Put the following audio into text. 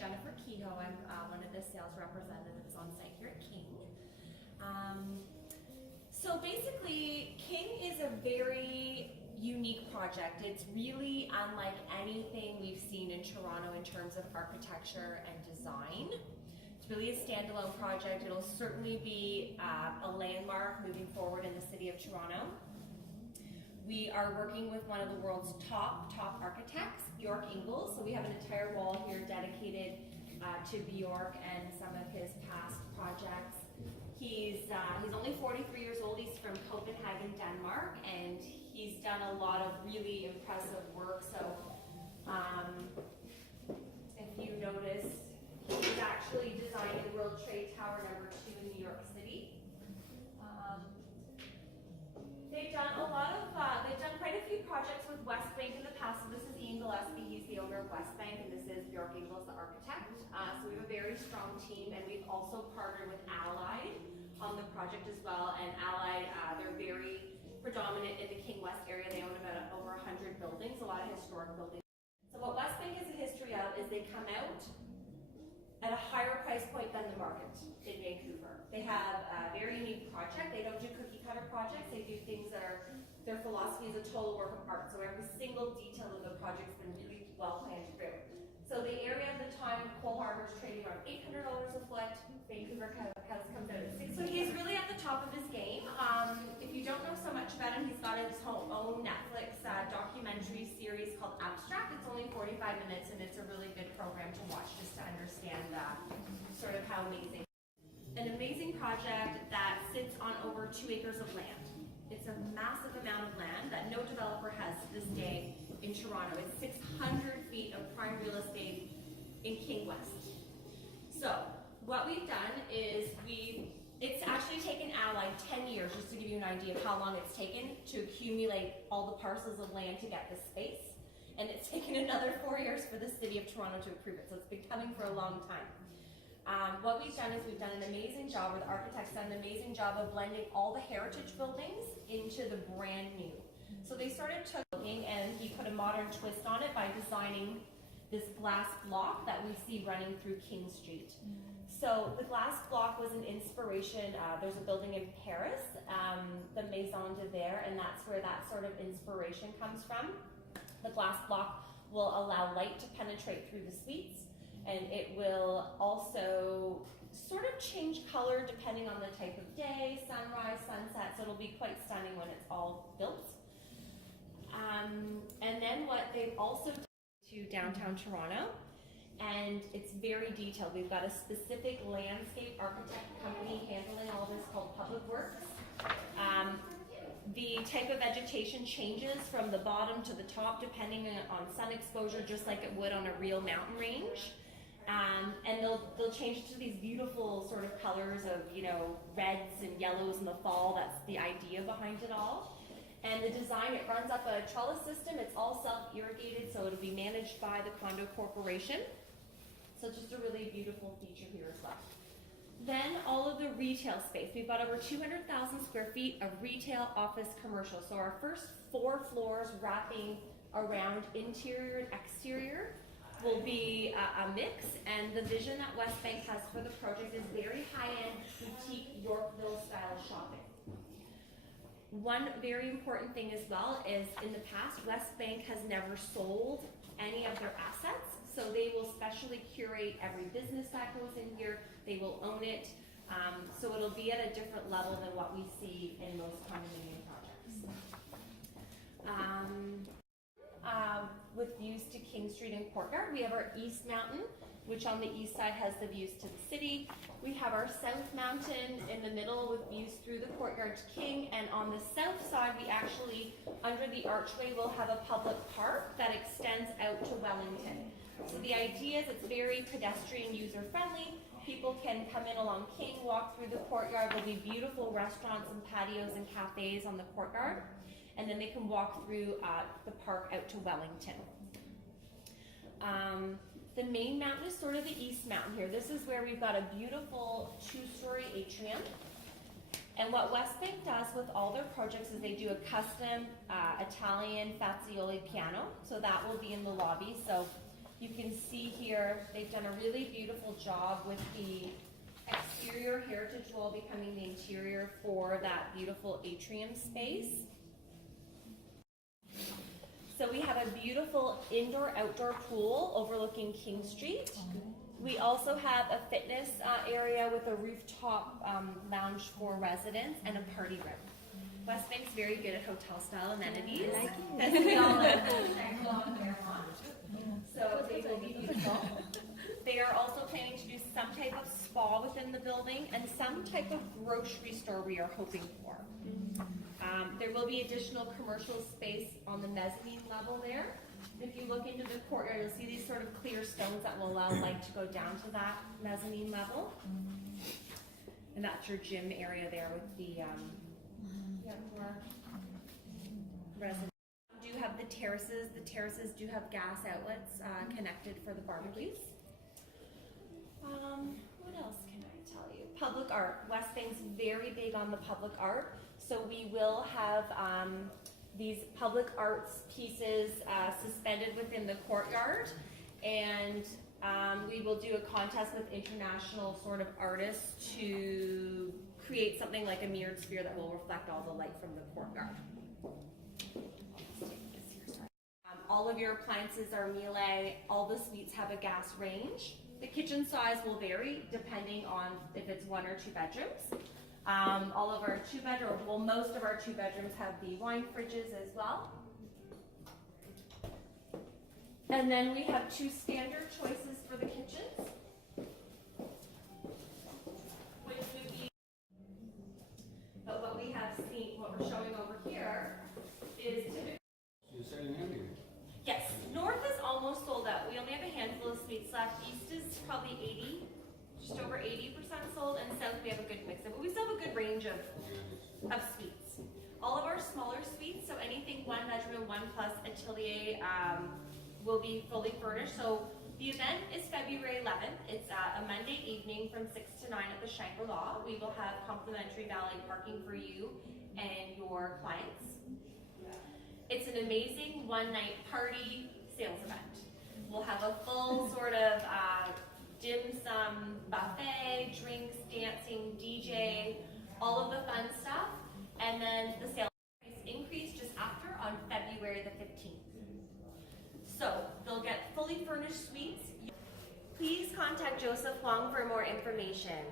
Jennifer Kehoe. I'm one of the sales representatives on site here at King. So basically, King is a very unique project. It's really unlike anything we've seen in Toronto in terms of architecture and design. It's really a standalone project. It'll certainly be a landmark moving forward in the city of Toronto. We are working with one of the world's top architects, Bjork Ingels. So we have an entire wall here dedicated to Bjork and some of his past projects. He's only 43 years old. He's from Copenhagen, Denmark, and he's done a lot of really impressive work. So if you notice, he's actually designing World Trade Tower #2 in New York City. They've done quite a few projects with West Bank in the past. So this is Ian Gillespie, he's the owner of West Bank, and this is Bjork Ingels, the architect. So we have a very strong team, and we've also partnered with Allied on the project as well. And Allied, they're very predominant in the King West area. They own about over 100 buildings, a lot of historic buildings. So what West Bank has a history of is they come out at a higher price point than the market in Vancouver. They have a very unique project. They don't do cookie cutter projects. They do things that are, their philosophy is a total work of art. So every single detail of the project's been really well planned through. So the area at the time, Cole Harbour is trading around $800 a foot. Vancouver House comes out at $600. So he's really at the top of his game. If you don't know so much about him, he's got his own Netflix documentary series called Abstract. It's only 45 minutes, and it's a really good program to watch just to understand sort of how amazing. An amazing project that sits on over 2 acres of land. It's a massive amount of land that no developer has to this day in Toronto. It's 600 feet of prime real estate in King West. So what we've done is it's actually taken Allied 10 years, just to give you an idea of how long it's taken to accumulate all the parcels of land to get this space. And it's taken another 4 years for the city of Toronto to approve it. So it's been coming for a long time. What we've done is we've done an amazing job, or the architect's done an amazing job of blending all the heritage buildings into the brand new. So they started looking, and he put a modern twist on it by designing this glass block that we see running through King Street. So the glass block was an inspiration. There's a building in Paris, the Maison de Verre, and that's where that sort of inspiration comes from. The glass block will allow light to penetrate through the suites, and it will also sort of change color depending on the type of day, sunrise, sunset, so it'll be quite stunning when it's all built. And then what they've also done to downtown Toronto, and it's very detailed. We've got a specific landscape architect company handling all this called Public Works. The type of vegetation changes from the bottom to the top depending on sun exposure, just like it would on a real mountain range. And they'll change it to these beautiful sort of colors of, you know, reds and yellows in the fall. That's the idea behind it all. And the design, it runs up a trellis system. It's all self-irrigated, so it'll be managed by the condo corporation. So just a really beautiful feature here as well. Then all of the retail space. We've got over 200,000 square feet of retail, office, commercial. So our first 4 floors wrapping around interior and exterior will be a mix, and the vision that West Bank has for the project is very high-end, boutique, Yorkville-style shopping. One very important thing as well is in the past, West Bank has never sold any of their assets, so they will specially curate every business that goes in here. They will own it, so it'll be at a different level than what we see in most condominium projects. With views to King Street and Courtyard, we have our East Mountain, which on the east side has the views to the city. We have our South Mountain in the middle with views through the courtyard to King, and on the south side we actually, under the archway, will have a public park that extends out to Wellington. So the idea is it's very pedestrian user friendly. People can come in along King, walk through the courtyard. There'll be beautiful restaurants and patios and cafes on the courtyard, and then they can walk through the park out to Wellington. The main mountain is sort of the East Mountain here. This is where we've got a beautiful 2-story atrium. And what West Bank does with all their projects is they do a custom Italian Fazioli piano. So that will be in the lobby. So You can see here, they've done a really beautiful job with the exterior heritage wall becoming the interior for that beautiful atrium space. So we have a beautiful indoor-outdoor pool overlooking King Street. We also have a fitness area with a rooftop lounge for residents and a party room. West Bank's very good at hotel-style amenities. I like it. As we all know. So they will be beautiful. They are also planning to do some type of spa within the building and some type of grocery store we are hoping for. There will be additional commercial space on the mezzanine level there. If you look into the courtyard, you'll see these sort of clear stones that will allow light to go down to that mezzanine level. And that's your gym area there with the residents. Do have the terraces. The terraces do have gas outlets connected for the barbecues. What else can I tell you? Public art. West Bank's very big on the public art. So we will have these public arts pieces suspended within the courtyard, and we will do a contest with international sort of artists to create something like a mirrored sphere that will reflect all the light from the courtyard. All of your appliances are Miele. All the suites have a gas range. The kitchen size will vary depending on if it's 1 or 2 bedrooms. All of our 2-bedroom, well, most of our 2 bedrooms have the wine fridges as well. And then we have 2 standard choices for the kitchens, which would be, but what we have seen, what we're showing over here is typically. You're selling everything? Yes, north is almost sold out. We only have a handful of suites left. East is probably 80, just over 80% sold, and south we have a good mix of, but we still have a good range of suites. All of our smaller suites, so anything 1 bedroom, 1 plus atelier, will be fully furnished. So the event is February 11th. It's a Monday evening from 6 to 9 at the Shangri-La. We will have complimentary valet parking for you and your clients. It's an amazing 1-night party sales event. We'll have a full sort of dim sum buffet, drinks, dancing, DJ, all of the fun stuff. And then the sales price increase just after on February the 15th. So they'll get fully furnished suites. Please contact Joseph Hwang for more information.